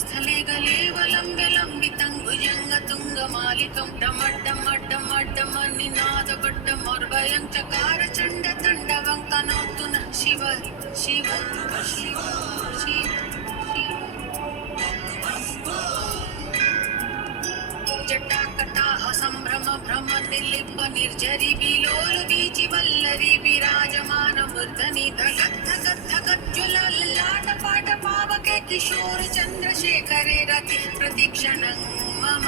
स्थले गलेवलम्ब्य लम्बितं भुजङ्गतुङ्गमालिकं डमड्डमड्डमड्डम निनादबड्डमर्वयं चकार चण्डतण्डवं तनोतु नः शिव शिव शिव शिव जटाकटाह सम्भ्रम भ्रम निर्लिप्प निर्झरि विलोल बीचि वल्लरी विराजमान मूर्धनि धगत् धगत् धगज्ज्वलल्लाट पाट पावके किशोर चन्द्रशेखरे रति प्रतीक्षणं मम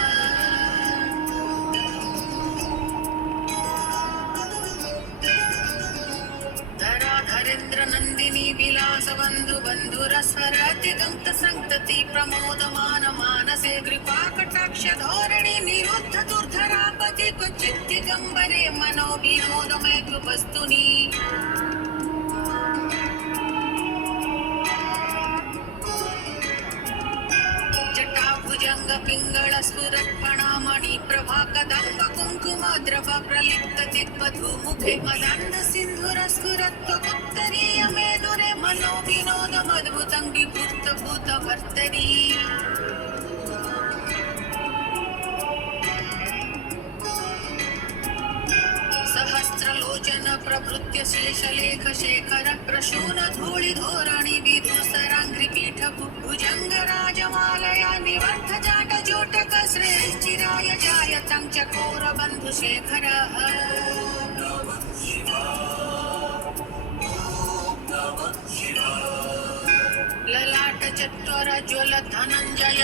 धराधरेन्द्र नन्दिनी विलास बन्धु बन्धुरस्वरति गङ्क्त सन्तति प्रमोदमान मानसे कृपा कटाक्ष धोरणि निरुद्ध दुर्धरापति क्वचित् दिगम्बरे मनो विनोदमय वस्तुनि जटाभुजङ्ग पिङ्गळ स्फुरत्पणामणि प्रभा कदम्ब कुङ्कुम द्रव प्रलिप्त दिग्वधूमुखे मदान्ध सिन्धुरस्फुरत्वमुत्तरीय मेदुरे मनो विनोदमद्भुतं विभूत भूत भर्तरी सहस्रलोचन प्रभृत्य शेषलेख शेखर प्रशून धूळि धोरणि विधुसराङ्घ्रि पीठ भुजङ्ग राजमालया निवर्थ जाट जोटक श्रेश्चिराय जायतं चकोर बन्धुशेखरः ललाट चत्वर ज्वल धनञ्जय